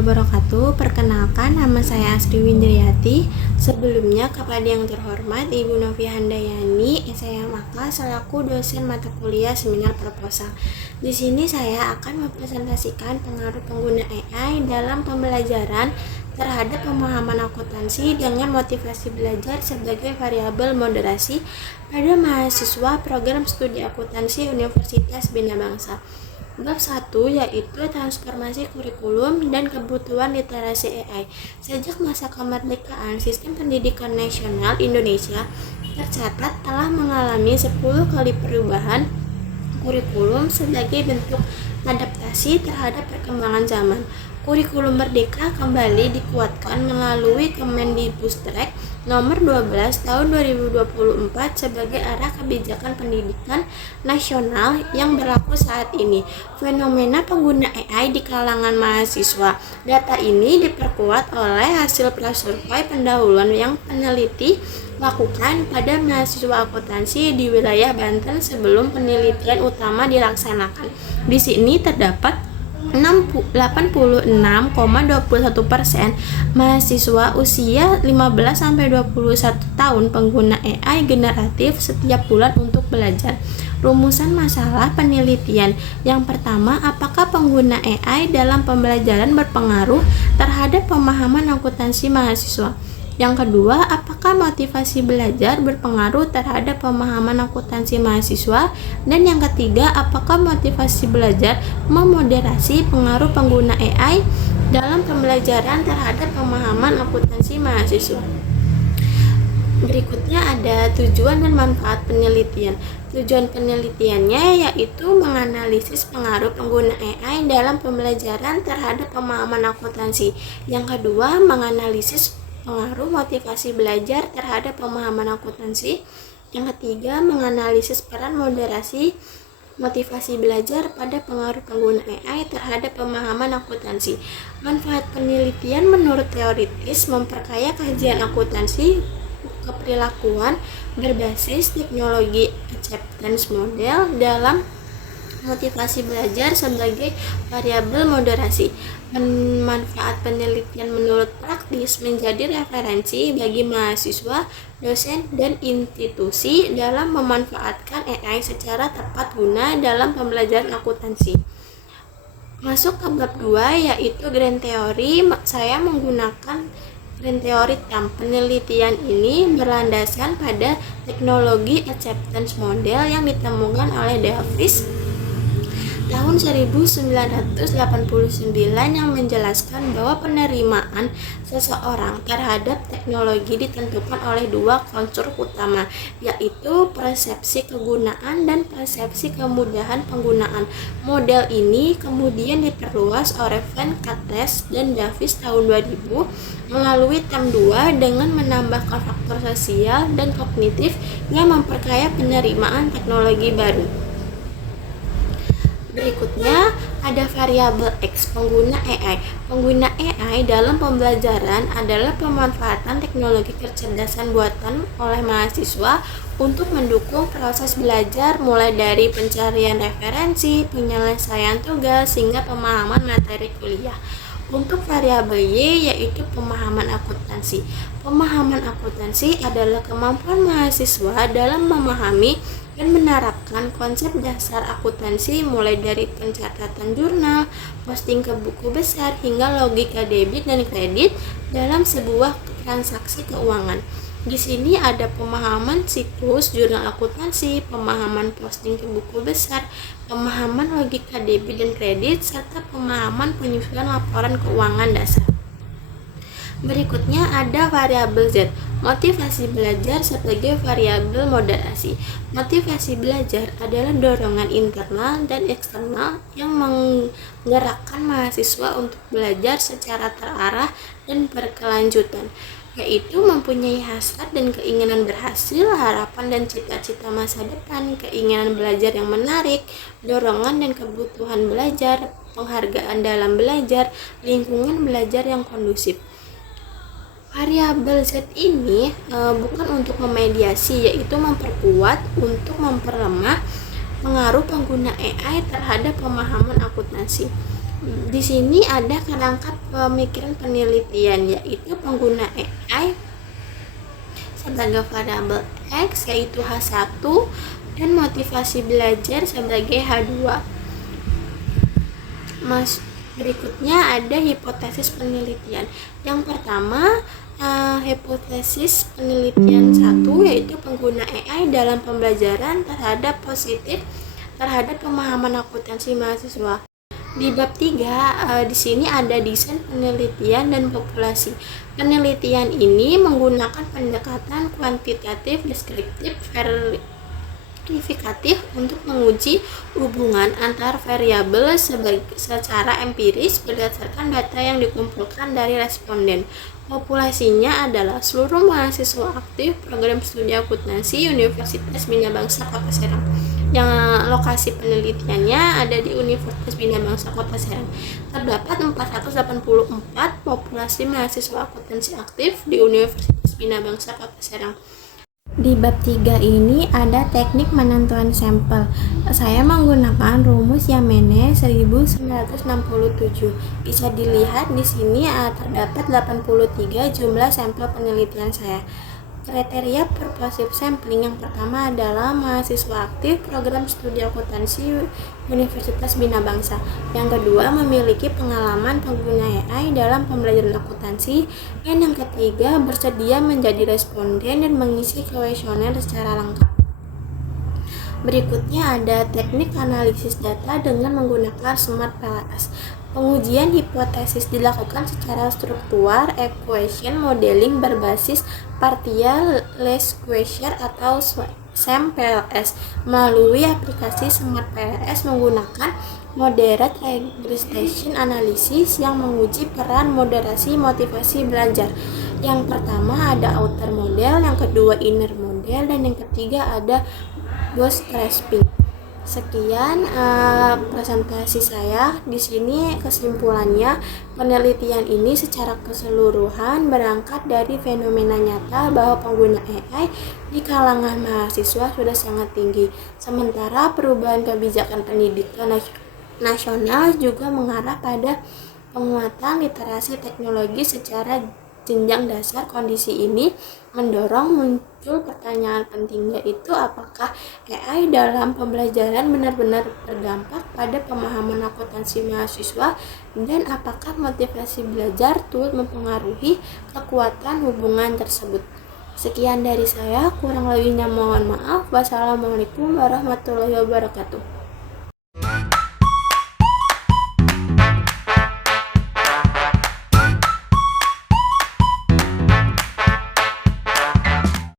wabarakatuh. Perkenalkan, nama saya Asri Windriyati. Sebelumnya, kepada yang terhormat Ibu Novi Handayani, SMAK, selaku dosen mata kuliah seminar proposal. Di sini saya akan mempresentasikan pengaruh pengguna AI dalam pembelajaran terhadap pemahaman akuntansi dengan motivasi belajar sebagai variabel moderasi pada mahasiswa program studi akuntansi Universitas Bina Bangsa. Bab 1 yaitu transformasi kurikulum dan kebutuhan literasi AI. Sejak masa kemerdekaan, sistem pendidikan nasional Indonesia tercatat telah mengalami 10 kali perubahan kurikulum sebagai bentuk adaptasi terhadap perkembangan zaman. Kurikulum Merdeka kembali dikuatkan melalui Kemendikbudristek Nomor 12 Tahun 2024 sebagai arah kebijakan pendidikan nasional yang berlaku saat ini. Fenomena pengguna AI di kalangan mahasiswa. Data ini diperkuat oleh hasil prasurvei pendahuluan yang peneliti lakukan pada mahasiswa akuntansi di wilayah Banten sebelum penelitian utama dilaksanakan. Di sini terdapat 86,21% mahasiswa usia 15-21 tahun pengguna AI generatif setiap bulan untuk belajar. Rumusan masalah penelitian. Yang pertama, apakah pengguna AI dalam pembelajaran berpengaruh terhadap pemahaman akuntansi mahasiswa? Yang kedua, apakah motivasi belajar berpengaruh terhadap pemahaman akuntansi mahasiswa? Dan yang ketiga, apakah motivasi belajar memoderasi pengaruh pengguna AI dalam pembelajaran terhadap pemahaman akuntansi mahasiswa? Berikutnya ada tujuan dan manfaat penelitian. Tujuan penelitiannya yaitu menganalisis pengaruh pengguna AI dalam pembelajaran terhadap pemahaman akuntansi. Yang kedua, menganalisis pengaruh motivasi belajar terhadap pemahaman akuntansi. Yang ketiga, menganalisis peran moderasi motivasi belajar pada pengaruh pengguna AI terhadap pemahaman akuntansi. Manfaat penelitian menurut teoritis memperkaya kajian akuntansi keperilakuan berbasis teknologi acceptance model dalam motivasi belajar sebagai variabel moderasi. Manfaat penelitian menurut praktis menjadi referensi bagi mahasiswa, dosen, dan institusi dalam memanfaatkan AI secara tepat guna dalam pembelajaran akuntansi. Masuk ke bab 2 yaitu Grand Theory. Saya menggunakan Grand Theory TAM. Penelitian ini berlandaskan pada teknologi acceptance model yang ditemukan oleh Davis tahun 1989 yang menjelaskan bahwa penerimaan seseorang terhadap teknologi ditentukan oleh dua unsur utama, yaitu persepsi kegunaan dan persepsi kemudahan penggunaan. Model ini kemudian diperluas oleh Van Cates dan Davis tahun 2000 melalui TAM 2 dengan menambahkan faktor sosial dan kognitif yang memperkaya penerimaan teknologi baru. Berikutnya ada variabel X, pengguna AI. Pengguna AI dalam pembelajaran adalah pemanfaatan teknologi kecerdasan buatan oleh mahasiswa untuk mendukung proses belajar mulai dari pencarian referensi, penyelesaian tugas, hingga pemahaman materi kuliah. Untuk variabel Y yaitu pemahaman akuntansi. Pemahaman akuntansi adalah kemampuan mahasiswa dalam memahami dan menerapkan konsep dasar akuntansi mulai dari pencatatan jurnal, posting ke buku besar, hingga logika debit dan kredit dalam sebuah transaksi keuangan. Di sini ada pemahaman siklus jurnal akuntansi, pemahaman posting ke buku besar, pemahaman logika debit dan kredit, serta pemahaman penyusunan laporan keuangan dasar. Berikutnya ada variabel Z, motivasi belajar sebagai variabel moderasi. Motivasi belajar adalah dorongan internal dan eksternal yang menggerakkan mahasiswa untuk belajar secara terarah dan berkelanjutan, yaitu mempunyai hasrat dan keinginan berhasil, harapan dan cita-cita masa depan, keinginan belajar yang menarik, dorongan dan kebutuhan belajar, penghargaan dalam belajar, lingkungan belajar yang kondusif. Variabel Z ini bukan untuk memediasi, yaitu memperkuat untuk memperlemah pengaruh pengguna AI terhadap pemahaman akuntansi. Di sini ada kerangka pemikiran penelitian, yaitu pengguna AI sebagai variabel X yaitu H1 dan motivasi belajar sebagai H2. Berikutnya ada hipotesis penelitian. Yang pertama, hipotesis penelitian 1 yaitu pengguna AI dalam pembelajaran terhadap positif terhadap pemahaman akuntansi mahasiswa. Di bab 3, di sini ada desain penelitian dan populasi. Penelitian ini menggunakan pendekatan kuantitatif, deskriptif, verifikatif untuk menguji hubungan antar variabel secara empiris berdasarkan data yang dikumpulkan dari responden. Populasinya adalah seluruh mahasiswa aktif program studi akuntansi Universitas Bina Bangsa Kota Serang. Yang lokasi penelitiannya ada di Universitas Bina Bangsa Kota Serang. Terdapat 484 populasi mahasiswa akuntansi aktif di Universitas Bina Bangsa Kota Serang. Di bab 3 ini ada teknik penentuan sampel. Saya menggunakan rumus Yamene 1967. Bisa dilihat di sini terdapat 83 jumlah sampel penelitian saya. Kriteria purposive sampling yang pertama adalah mahasiswa aktif program studi akuntansi Universitas Bina Bangsa. Yang kedua, memiliki pengalaman pengguna AI dalam pembelajaran akuntansi. Dan yang ketiga, bersedia menjadi responden dan mengisi kuesioner secara lengkap. Berikutnya ada teknik analisis data dengan menggunakan Smart PLS. Pengujian hipotesis dilakukan secara struktural equation modeling berbasis partial least square atau SEM PLS melalui aplikasi Smart PLS menggunakan moderate regression analysis yang menguji peran moderasi motivasi belajar. Yang pertama ada outer model, yang kedua inner model, dan yang ketiga ada bootstrapping. Sekian presentasi saya. Di sini kesimpulannya, penelitian ini secara keseluruhan berangkat dari fenomena nyata bahwa pengguna AI di kalangan mahasiswa sudah sangat tinggi. Sementara perubahan kebijakan pendidikan nasional juga mengarah pada penguatan literasi teknologi secara jenjang dasar. Kondisi ini mendorong muncul pertanyaan penting, yaitu apakah AI dalam pembelajaran benar-benar berdampak pada pemahaman akuntansi mahasiswa, dan apakah motivasi belajar turut mempengaruhi kekuatan hubungan tersebut. Sekian dari saya, kurang lebihnya mohon maaf. Wassalamualaikum warahmatullahi wabarakatuh.